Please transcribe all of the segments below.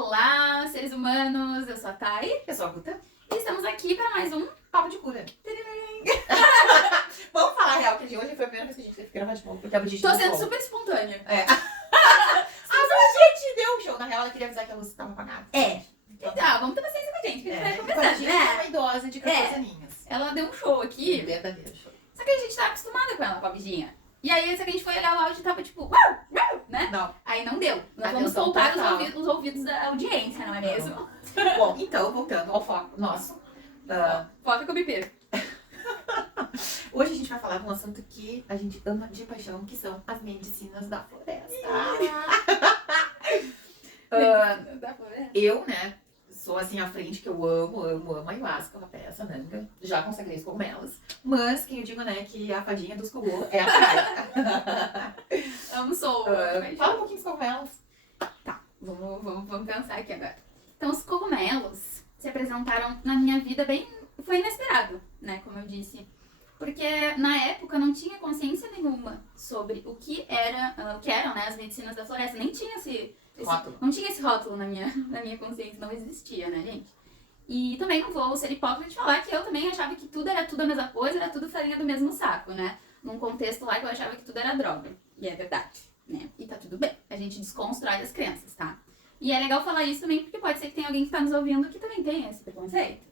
Olá, seres humanos! Eu sou a Thay. Eu sou a Guta. E estamos aqui para mais um Papo de cura. Vamos falar a real, que de hoje foi a primeira vez que a gente teve que gravar de novo, porque a Brigitte Tô não sendo foi. super espontânea. É. A gente deu um show. Na real, ela queria avisar que a luz estava apagada. Então, vamos ter paciência com a gente, que a gente vai A começando, Brigitte é né? uma idosa de 14 aninhos. Ela deu um show aqui, Verdadeiro show. só que a gente tá acostumada com ela, com a bichinha. E aí, só que a gente foi olhar o áudio e tava tipo, uau, uau, né? Não. Aí não deu. Nós vamos Atenção soltar total. os ouvidos da audiência, não é mesmo? Bom, então, voltando ao foco nosso. Foca com o bipeiro. Hoje a gente vai falar de um assunto que a gente ama de paixão, que são as medicinas da floresta. Da floresta. Eu, né, sou assim à frente que eu amo ayahuasca, peça, manga. Já consagrei os cogumelos. Mas quem eu digo, né, que a fadinha dos cogô é a praia. Amo sou. Fala um pouquinho dos cogumelos. Tá, vamos pensar aqui agora. Então, os cogumelos se apresentaram na minha vida foi inesperado, né, como eu disse. Porque na época não tinha consciência nenhuma sobre o que eram, né, as medicinas da floresta. Nem tinha Rótulo. não tinha esse rótulo na minha consciência, não existia, né, gente? E também não vou ser hipócrita de falar que eu também achava que tudo era tudo a mesma coisa, era tudo farinha do mesmo saco, né? Num contexto lá que eu achava que tudo era droga. E é verdade, né? E tá tudo bem. A gente desconstrói as crenças, tá? E é legal falar isso também porque pode ser que tenha alguém que tá nos ouvindo que também tenha esse preconceito.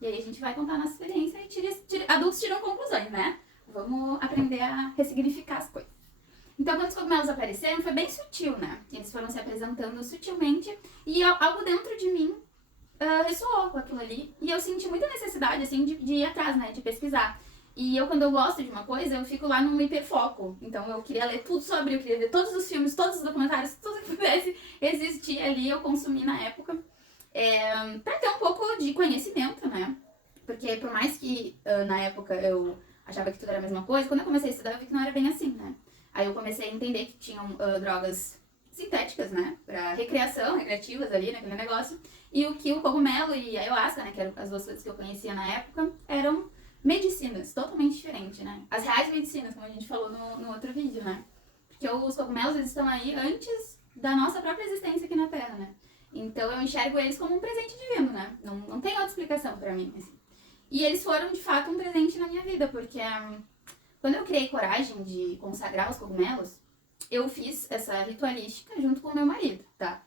E aí a gente vai contar a nossa experiência e adultos tiram conclusões, né? Vamos aprender a ressignificar as coisas. Então, quando os cogumelos apareceram, foi bem sutil, né? Eles foram se apresentando sutilmente e algo dentro de mim ressoou com aquilo ali. E eu senti muita necessidade, assim, de ir atrás, né? De pesquisar. E eu, quando eu gosto de uma coisa, eu fico lá num hiperfoco. Então, eu queria ler tudo sobre, eu queria ver todos os filmes, todos os documentários, tudo que pudesse existir ali, eu consumi na época. Pra ter um pouco de conhecimento, né? Porque por mais que na época eu achava que tudo era a mesma coisa, quando eu comecei a estudar eu vi que não era bem assim, né? Aí eu comecei a entender que tinham drogas sintéticas, né? Pra recreativas ali naquele negócio. E o que o cogumelo e a ayahuasca, né? Que eram as duas coisas que eu conhecia na época, eram medicinas totalmente diferentes, né? As reais medicinas, como a gente falou no outro vídeo, né? Porque os cogumelos, eles estão aí antes da nossa própria existência aqui na Terra, né? Então eu enxergo eles como um presente divino, né? Não tem outra explicação pra mim, assim. E eles foram, de fato, um presente na minha vida, porque quando eu criei coragem de consagrar os cogumelos, eu fiz essa ritualística junto com o meu marido, tá?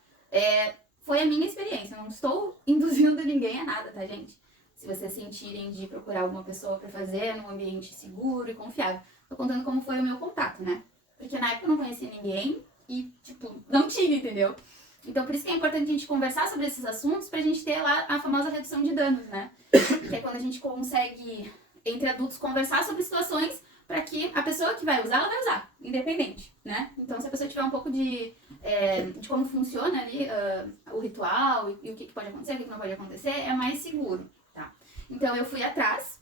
Foi a minha experiência, não estou induzindo ninguém a nada, tá, gente? Se vocês sentirem de procurar alguma pessoa pra fazer num ambiente seguro e confiável. Tô contando como foi o meu contato, né? Porque na época eu não conhecia ninguém e, tipo, não tinha, entendeu? Então, por isso que é importante a gente conversar sobre esses assuntos pra gente ter lá a famosa redução de danos, né? Que é quando a gente consegue, entre adultos, conversar sobre situações pra que a pessoa que vai usar, ela vai usar, independente, né? Então, se a pessoa tiver um pouco de como funciona ali o ritual e o que pode acontecer, o que não pode acontecer, é mais seguro, tá? Então, eu fui atrás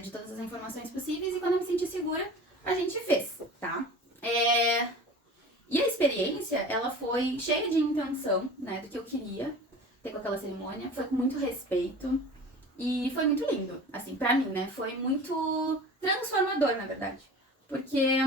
de todas as informações possíveis e quando eu me senti segura, a gente fez, tá? E a experiência, ela foi cheia de intenção, né, do que eu queria ter com aquela cerimônia. Foi com muito respeito e foi muito lindo, assim, pra mim, né. Foi muito transformador, na verdade. Porque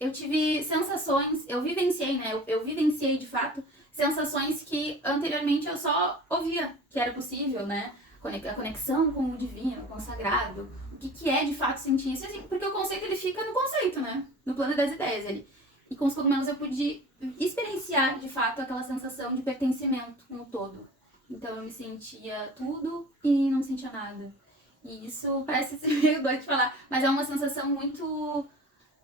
eu tive sensações, eu vivenciei, né, eu vivenciei, de fato, sensações que anteriormente eu só ouvia que era possível, né. A conexão com o divino, com o sagrado. O que é, de fato, sentir isso, assim, porque o conceito, ele fica no conceito, né, no plano das ideias, ele. E com os cogumelos eu pude experienciar, de fato, aquela sensação de pertencimento com o todo. Então eu me sentia tudo e não sentia nada. E isso parece ser meio doido de falar, mas é uma sensação muito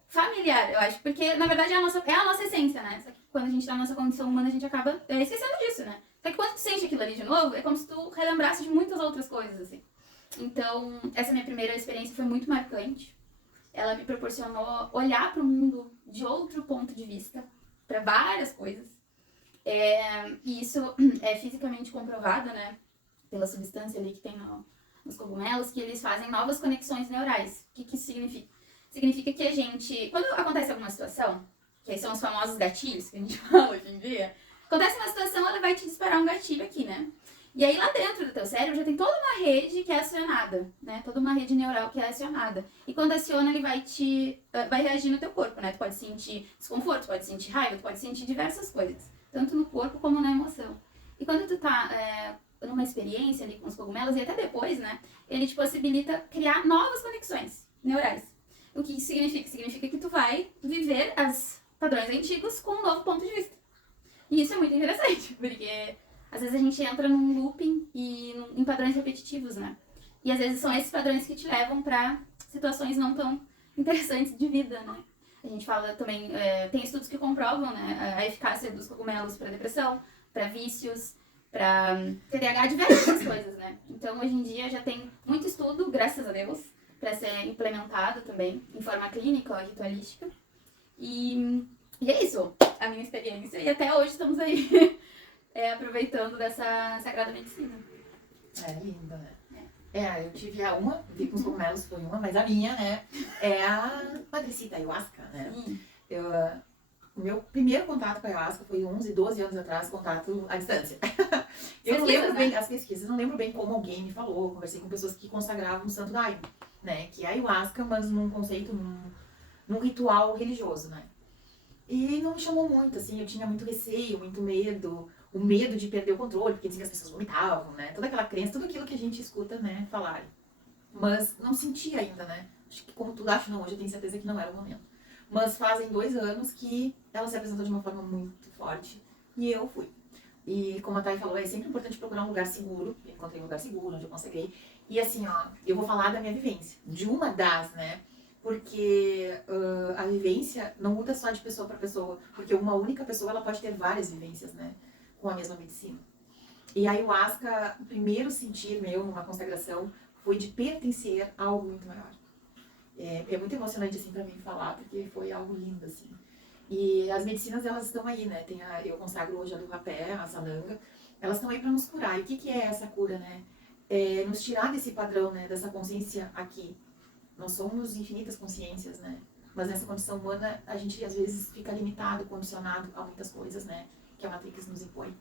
familiar, eu acho. Porque, na verdade, é a nossa essência, né? Só que quando a gente tá na nossa condição humana, a gente acaba esquecendo disso, né? Só que quando tu sente aquilo ali de novo, é como se tu relembrasse de muitas outras coisas, assim. Então, essa minha primeira experiência foi muito marcante. Ela me proporcionou olhar para o mundo de outro ponto de vista, para várias coisas. E isso é fisicamente comprovado, né? Pela substância ali que tem nos cogumelos, que eles fazem novas conexões neurais. O que isso significa? Significa que a gente, quando acontece alguma situação, que são os famosos gatilhos que a gente fala hoje em dia, acontece uma situação, ela vai te disparar um gatilho aqui, né? E aí lá dentro do teu cérebro já tem toda uma rede que é acionada, né? Toda uma rede neural que é acionada. E quando aciona, ele vai reagir no teu corpo, né? Tu pode sentir desconforto, tu pode sentir raiva, tu pode sentir diversas coisas. Tanto no corpo como na emoção. tá numa experiência ali com os cogumelos, e até depois, né, ele te possibilita criar novas conexões neurais. O que isso significa? Significa que tu vai viver as padrões antigos com um novo ponto de vista. E isso é muito interessante, porque às vezes a gente entra num looping e em padrões repetitivos, né? E às vezes são esses padrões que te levam pra situações não tão interessantes de vida, né? A gente fala também, tem estudos que comprovam, né, a eficácia dos cogumelos para depressão, para vícios, para TDAH, diversas coisas, né? Então, hoje em dia já tem muito estudo, graças a Deus, para ser implementado também em forma clínica ou ritualística. E é isso, a minha experiência. E até hoje estamos aí aproveitando dessa sagrada medicina. É lindo, né? Eu tive vi com os cogumelos, foi uma, mas a minha, né, é a madrecita ayahuasca, né? O meu primeiro contato com a ayahuasca foi 11, 12 anos atrás, contato à distância. Eu não lembro bem, as pesquisas, não lembro bem como alguém me falou, conversei com pessoas que consagravam o Santo Daime, né, que é a ayahuasca, mas num conceito, num ritual religioso, né? E não me chamou muito, assim, eu tinha muito receio, muito medo, o medo de perder o controle, porque dizia que as pessoas vomitavam, né? Toda aquela crença, tudo aquilo que a gente escuta, né, falarem. Mas não sentia ainda, né? Acho que como tudo, acho não, hoje eu tenho certeza que não era o momento. Mas fazem 2 anos que ela se apresentou de uma forma muito forte e eu fui. E como a Thay falou, é sempre importante procurar um lugar seguro. Eu encontrei um lugar seguro, onde eu consagrei. E assim, ó, eu vou falar da minha vivência, de uma das, né? Porque a vivência não muda só de pessoa para pessoa, porque uma única pessoa ela pode ter várias vivências, né, com a mesma medicina. E a ayahuasca, o primeiro sentir meu numa consagração foi de pertencer a algo muito maior. É muito emocionante assim para mim falar, porque foi algo lindo assim. E as medicinas elas estão aí, né? Eu consagro hoje a do rapé, a sananga, elas estão aí para nos curar. E o que é essa cura, né? É nos tirar desse padrão, né, dessa consciência aqui. Nós somos infinitas consciências, né? Mas nessa condição humana, a gente às vezes fica limitado, condicionado a muitas coisas, né? Que a Matrix nos impõe.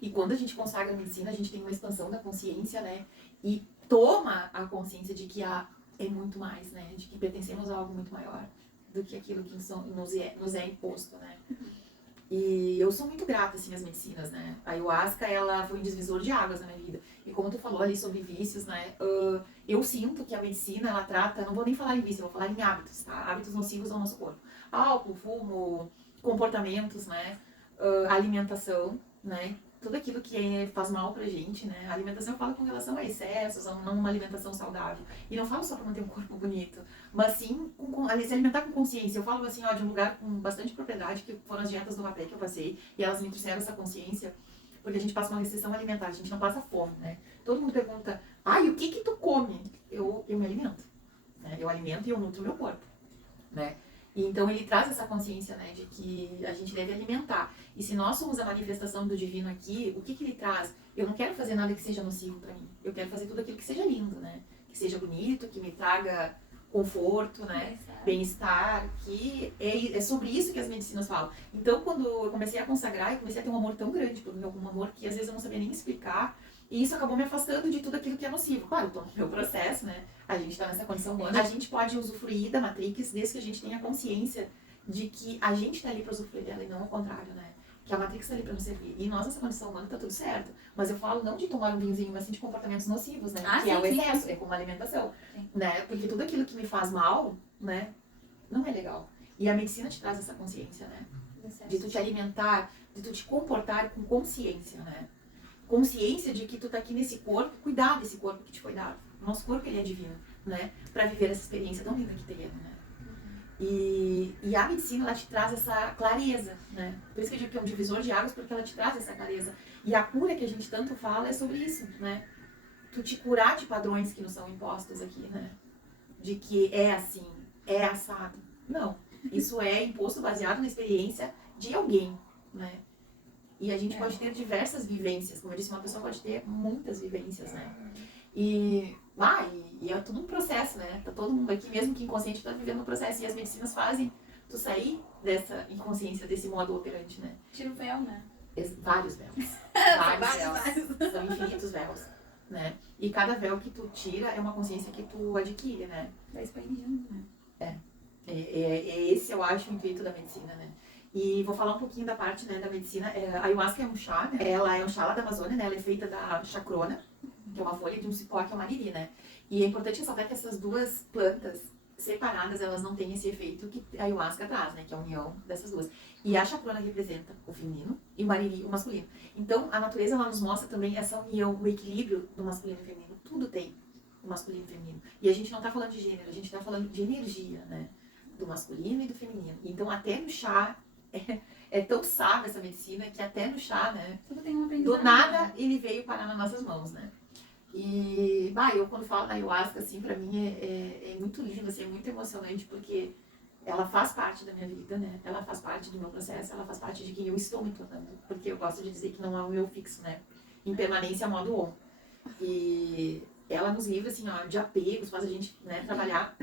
E quando a gente consagra a medicina, a gente tem uma expansão da consciência, né? E toma a consciência de que é muito mais, né? De que pertencemos a algo muito maior do que aquilo que nos é imposto, né? E eu sou muito grata, assim, às medicinas, né? A ayahuasca, ela foi um divisor de águas na minha vida. E como tu falou ali sobre vícios, né? Eu sinto que a medicina, ela trata, não vou nem falar em vício, eu vou falar em hábitos, tá? Hábitos nocivos ao nosso corpo. Álcool, fumo, comportamentos, né? Alimentação, né? Tudo aquilo que faz mal pra gente, né? A alimentação eu falo com relação a excessos, a não uma alimentação saudável. E não falo só pra manter um corpo bonito, mas sim se alimentar com consciência. Eu falo assim, ó, de um lugar com bastante propriedade, que foram as dietas do rapé que eu passei, e elas me trouxeram essa consciência, porque a gente passa uma restrição alimentar, a gente não passa fome, né? Todo mundo pergunta, e o que tu come? Eu me alimento, né? Eu alimento e eu nutro o meu corpo, né? E então ele traz essa consciência, né, de que a gente deve alimentar. E se nós somos a manifestação do divino aqui, o que ele traz? Eu não quero fazer nada que seja nocivo para mim. Eu quero fazer tudo aquilo que seja lindo, né? Que seja bonito, que me traga conforto, né? Bem-estar, que é sobre isso que as medicinas falam. Então, quando eu comecei a consagrar, eu comecei a ter um amor tão grande por mim, um amor que às vezes eu não sabia nem explicar, e isso acabou me afastando de tudo aquilo que é nocivo. Claro, eu tô no meu processo, né? A gente está nessa condição humana, a gente pode usufruir da Matrix desde que a gente tenha consciência de que a gente está ali para usufruir dela e não ao contrário, né? Que a Matrix está ali para nos servir. E nós, nessa condição humana, tá tudo certo. Mas eu falo não de tomar um vinhozinho, mas sim de comportamentos nocivos, né? Que é o excesso, é como a alimentação, né? Porque tudo aquilo que me faz mal, né? Não é legal. E a medicina te traz essa consciência, né? De tu te alimentar, de tu te comportar com consciência, né? Consciência de que tu tá aqui nesse corpo, cuidar desse corpo que te foi dado. O nosso corpo, ele é divino, né? Pra viver essa experiência tão linda que tem, né? E a medicina, ela te traz essa clareza, né? Por isso que eu digo que é um divisor de águas, porque ela te traz essa clareza. E a cura que a gente tanto fala é sobre isso, né? Tu te curar de padrões que nos são impostos aqui, né? De que é assim, é assado. Não. Isso é imposto baseado na experiência de alguém, né? E a gente pode ter diversas vivências. Como eu disse, uma pessoa pode ter muitas vivências, né? E é tudo um processo, né? Tá todo mundo aqui, mesmo que inconsciente, tá vivendo um processo. E as medicinas fazem tu sair dessa inconsciência, desse modo operante, né? Tira o véu, né? Vários véus. Vários. São infinitos véus, né? E cada véu que tu tira é uma consciência que tu adquire, né? Vai expandindo, né? Esse eu acho o intuito da medicina, né? E vou falar um pouquinho da parte, né, da medicina. A ayahuasca é um chá, né? Ela é um chá lá da Amazônia, né? Ela é feita da chacrona, que é uma folha de um cipó, que é o mariri, né? E é importante ressaltar que essas duas plantas separadas, elas não têm esse efeito que a ayahuasca traz, né? Que é a união dessas duas. E a chacrona representa o feminino e o mariri o masculino. Então, a natureza, ela nos mostra também essa união, o equilíbrio do masculino e feminino. Tudo tem o masculino e feminino. E a gente não tá falando de gênero, a gente tá falando de energia, né? Do masculino e do feminino. Então, até no chá, é tão sábia essa medicina que até no chá, né? Tudo tem um aprendizado. Do nada, ele veio parar nas nossas mãos, né? E, eu quando falo da ayahuasca, assim, pra mim é muito lindo, assim, é muito emocionante, porque ela faz parte da minha vida, né? Ela faz parte do meu processo, ela faz parte de quem eu estou me tornando. Porque eu gosto de dizer que não é o eu fixo, né? Impermanência modo on. E ela nos livra, assim, ó, de apegos, faz a gente, né, trabalhar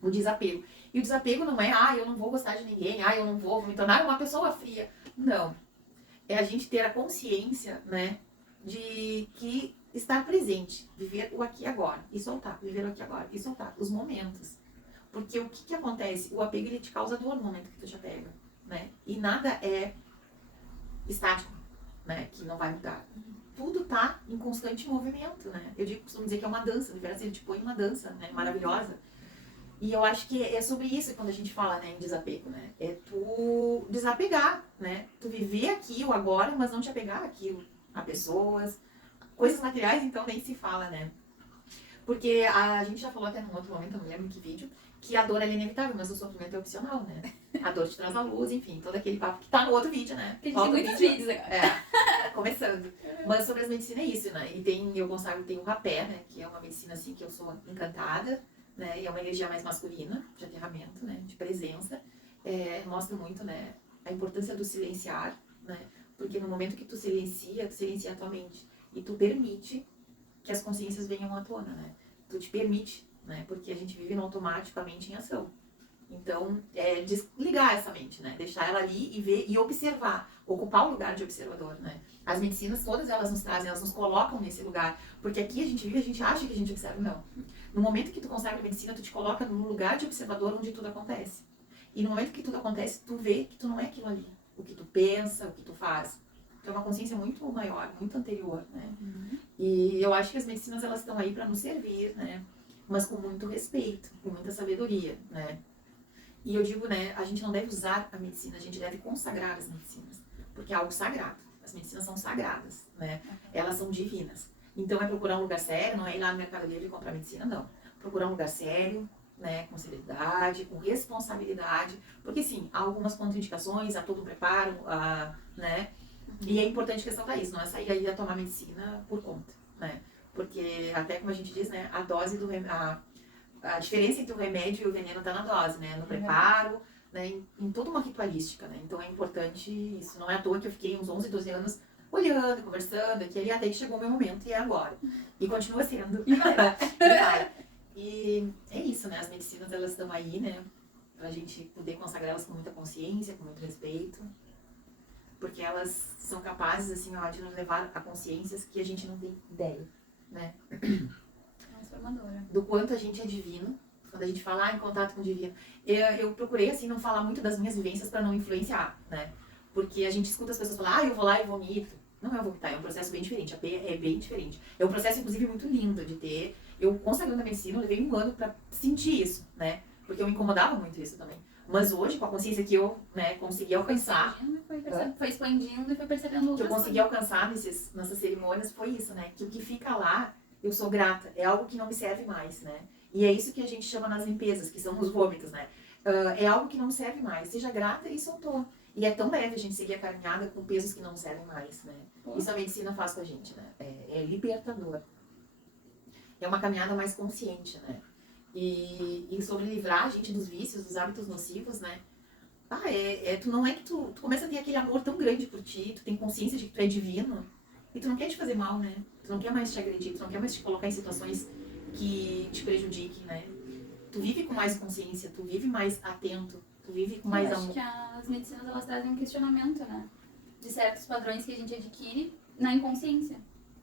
o desapego. E o desapego não é, eu não vou gostar de ninguém, eu não vou me tornar uma pessoa fria. Não. É a gente ter a consciência, né, de que estar presente, viver o aqui e agora, e soltar, viver o aqui e agora, e soltar os momentos. Porque o que acontece? O apego, ele te causa dor no momento que tu te apega, né? E nada é estático, né, que não vai mudar. Tudo tá em constante movimento, né? Costumo dizer que é uma dança, viver assim, ele te põe uma dança, né, maravilhosa. E eu acho que é sobre isso quando a gente fala, né, em desapego, né? É tu desapegar, né? Tu viver aqui o agora, mas não te apegar àquilo, a pessoas, coisas materiais, então nem se fala, né? Porque a gente já falou até num outro momento, eu não lembro em que vídeo, que a dor é inevitável, mas o sofrimento é opcional, né? A dor te traz a luz, enfim, todo aquele papo que tá no outro vídeo, né? Tem muitos vídeos agora. Começando. Mas sobre as medicinas é isso, né? E eu consago, tem o rapé, né? Que é uma medicina, assim, que eu sou encantada, né? E é uma energia mais masculina, de aterramento, né? De presença. Mostra muito, né? A importância do silenciar, né? Porque no momento que tu silencia a tua mente e tu permite que as consciências venham à tona, né? Tu te permite, né? Porque a gente vive no automático, a mente em ação. Então, desligar essa mente, né? Deixar ela ali e ver e observar, ocupar o lugar de observador, né? As medicinas, todas elas nos trazem, elas nos colocam nesse lugar. Porque aqui a gente vive, a gente acha que a gente observa, não. No momento que tu consegue a medicina, tu te coloca no lugar de observador onde tudo acontece. E no momento que tudo acontece, tu vê que tu não é aquilo ali. O que tu pensa, o que tu faz. Tu é uma consciência muito maior, muito anterior, né? E eu acho que as medicinas, elas estão aí para nos servir, né? Mas com muito respeito, com muita sabedoria, né? E eu digo, né, a gente não deve usar a medicina, a gente deve consagrar as medicinas, porque é algo sagrado. As medicinas são sagradas, né? Elas são divinas. Então é procurar um lugar sério, não é ir lá no Mercado Livre e comprar medicina, não. Procurar um lugar sério, né, com seriedade, com responsabilidade, porque sim, há algumas contraindicações, há todo um preparo, né? E é importante ressaltar isso, não é sair aí a tomar medicina por conta, né? Porque até como a gente diz, né, a dose do a diferença entre o remédio e o veneno está na dose, né? No preparo, né? Em toda uma ritualística, né? Então é importante isso. Não é à toa que eu fiquei uns 11, 12 anos olhando, conversando, aqui até que chegou o meu momento e é agora. E continua sendo. E é isso, né? As medicinas, elas estão aí, né? Pra gente poder consagrá-las com muita consciência, com muito respeito. Porque elas são capazes, assim, ó, de nos levar a consciências que a gente não tem ideia, né? Transformadora. Do quanto a gente é divino. Quando a gente fala em contato com o divino. Eu procurei, assim, não falar muito das minhas vivências para não influenciar, né? Porque a gente escuta as pessoas falar, eu vou lá e vomito. Não é vomitar, é um processo bem diferente. A P é bem diferente. É um processo, inclusive, muito lindo de ter. Eu, consagrando a medicina, eu levei 1 ano para sentir isso, né? Porque eu me incomodava muito isso também. Mas hoje, com a consciência que eu, né, consegui alcançar... Foi expandindo e foi percebendo que eu consegui alcançar nessas cerimônias foi isso, né? Que o que fica lá, eu sou grata. É algo que não me serve mais, né? E é isso que a gente chama nas limpezas, que são os vômitos, né? É algo que não me serve mais. Seja grata e soltou. E é tão leve a gente seguir a caminhada com pesos que não servem mais, né? Isso a medicina faz com a gente, né? É libertador. É uma caminhada mais consciente, né? E sobre livrar a gente dos vícios, dos hábitos nocivos, né? Tu não é que tu começa a ter aquele amor tão grande por ti, tu tem consciência de que tu é divino, e tu não quer te fazer mal, né? Tu não quer mais te agredir, tu não quer mais te colocar em situações que te prejudiquem, né? Tu vive com mais consciência, tu vive mais atento, tu vive com mais amor. Eu acho que as medicinas, elas trazem um questionamento, né? De certos padrões que a gente adquire na inconsciência.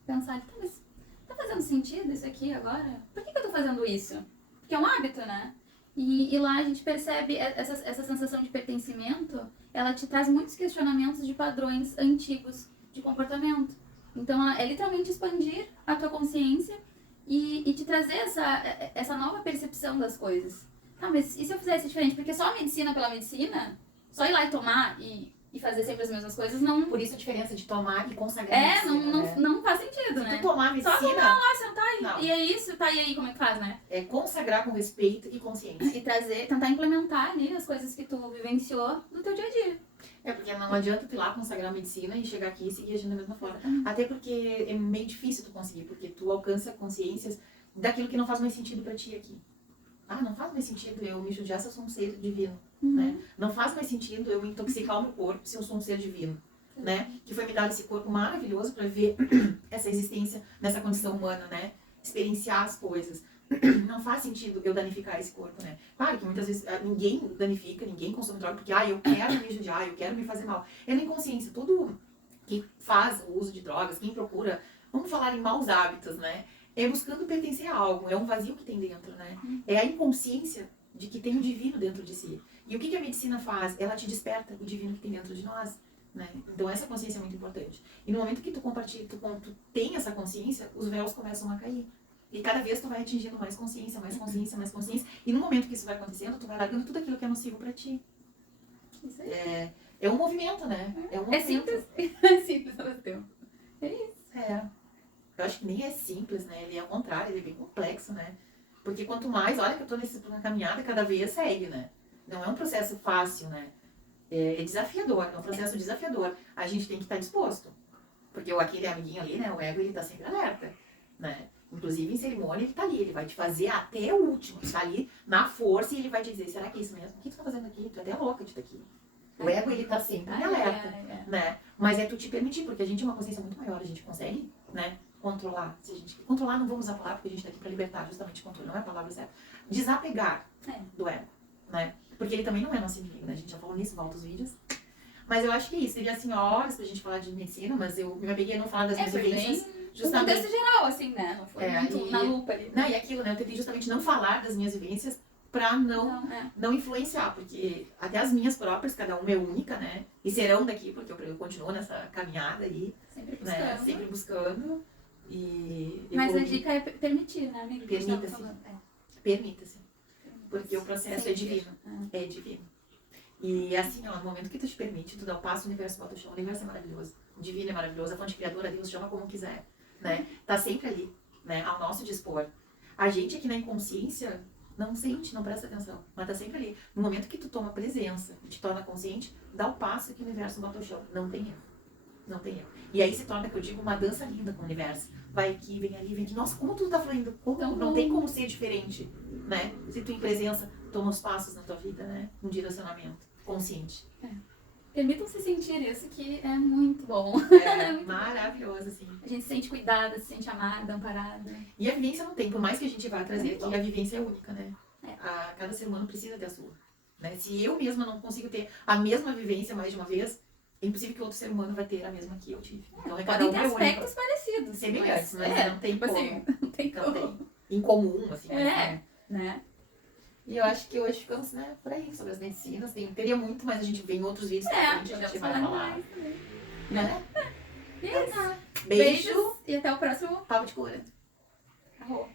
Pensar, mas tá fazendo sentido isso aqui agora? Por que eu tô fazendo isso? Porque é um hábito, né? E lá a gente percebe essa sensação de pertencimento, ela te traz muitos questionamentos de padrões antigos de comportamento. Então, ela é literalmente expandir a tua consciência e te trazer essa nova percepção das coisas. Tá, mas e se eu fizesse diferente? Porque só a medicina pela medicina, só ir lá e tomar e fazer sempre as mesmas coisas, não... Por isso a diferença de tomar e consagrar a medicina, né? não faz sentido, né? Se tu tomar a medicina... Só tomar lá, sentar Não. e é isso, tá, e aí como é que faz, né? É consagrar com respeito e consciência. E tentar implementar ali as coisas que tu vivenciou no teu dia a dia. É, porque não adianta tu ir lá consagrar a medicina e chegar aqui e seguir agindo da mesma forma. Até porque é meio difícil tu conseguir, porque tu alcança consciências daquilo que não faz mais sentido pra ti aqui. Ah, não faz mais sentido eu me judiar se eu sou um ser divino, né? Não faz mais sentido eu intoxicar o meu corpo se eu sou um ser divino, né? Que foi me dado esse corpo maravilhoso pra ver essa existência nessa condição humana, né? Experienciar as coisas. Não faz sentido eu danificar esse corpo, né? Claro que muitas vezes ninguém danifica, ninguém consome droga porque, eu quero me judiar, eu quero me fazer mal. É na inconsciência. Tudo que faz o uso de drogas, quem procura, vamos falar em maus hábitos, né? É buscando pertencer a algo, é um vazio que tem dentro, né? É a inconsciência de que tem o divino dentro de si. E o que a medicina faz? Ela te desperta o divino que tem dentro de nós, né? Então essa consciência é muito importante. E no momento que tu compartilha, tu tem essa consciência, os véus começam a cair. E cada vez tu vai atingindo mais consciência, mais consciência, mais consciência. E no momento que isso vai acontecendo, tu vai largando tudo aquilo que é nocivo pra ti. Isso aí. É um movimento, né? É um É movimento. simples. É simples, Sebastião. É isso. Eu acho que nem é simples, né? Ele é ao contrário, ele é bem complexo, né? Porque quanto mais, olha que eu tô na caminhada, cada vez segue, né? Não é um processo fácil, né? É desafiador, é um processo desafiador. A gente tem que estar disposto. Porque aquele amiguinho ali, né? O ego, ele tá sempre alerta, né? Inclusive em cerimônia ele tá ali, ele vai te fazer até o último. Ele tá ali na força e ele vai te dizer, será que é isso mesmo? O que tu tá fazendo aqui? Tu é até louca de estar aqui. O ego, ele tá sempre em alerta, né? Mas é tu te permitir, porque a gente é uma consciência muito maior, a gente consegue, né? Controlar. Se a gente controlar, não vamos usar a palavra, porque a gente tá aqui pra libertar justamente controle, não é a palavra certa. Desapegar do ego, né? Porque ele também não é nosso inimigo, né? A gente já falou nisso, volta os vídeos. Mas eu acho que isso, seria assim, horas pra gente falar de medicina, mas eu me apeguei a não falar das minhas vivências. No contexto geral, assim, né? Não foi muito na lupa ali. Não, e aquilo, né? Eu tentei justamente não falar das minhas vivências pra não influenciar, porque até as minhas próprias, cada uma é única, né? E serão daqui, porque eu continuo nessa caminhada aí. Sempre buscando. Né? Sempre buscando. Mas a dica é permitir, né, amiga? Permita-se. Permita-se. Porque o processo é divino. É divino. E assim, ó, no momento que tu te permite, tu dá o passo, o universo bota o chão. O universo é maravilhoso. O divino é maravilhoso. A fonte criadora, Deus, chama como quiser. Né? Tá sempre ali, né? Ao nosso dispor. A gente aqui na inconsciência não sente, não presta atenção. Mas tá sempre ali. No momento que tu toma presença e te torna consciente, dá o passo que o universo bota o chão. Não tem erro. Não tem erro. E aí se torna, que eu digo, uma dança linda com o universo. Vai aqui, vem ali, vem aqui. Nossa, como tudo tá fluindo. Como, não tem como ser diferente, né? Se tu em presença toma os passos na tua vida, né? Um direcionamento consciente. Permitam-se sentir isso, que é muito bom. É muito maravilhoso, assim. A gente se sente cuidada, se sente amada, amparada. E a vivência não tem, por mais que a gente vá trazer aqui, a vivência é única, né? Cada ser humano precisa ter a sua. Né? Se eu mesma não consigo ter a mesma vivência mais de uma vez, é impossível que outro ser humano vai ter a mesma que eu tive. Então, podem ter aspectos parecidos. Semelhantes, mas não tem como. Assim, não tem como. Não tem. Em comum, assim. Né? E eu acho que hoje ficamos, né, por aí, sobre as medicinas. Teria muito, mas a gente vê em outros vídeos pra frente, a gente vai falar. Né? Isso. Beijo. E até o próximo Papo de cura. Arroba.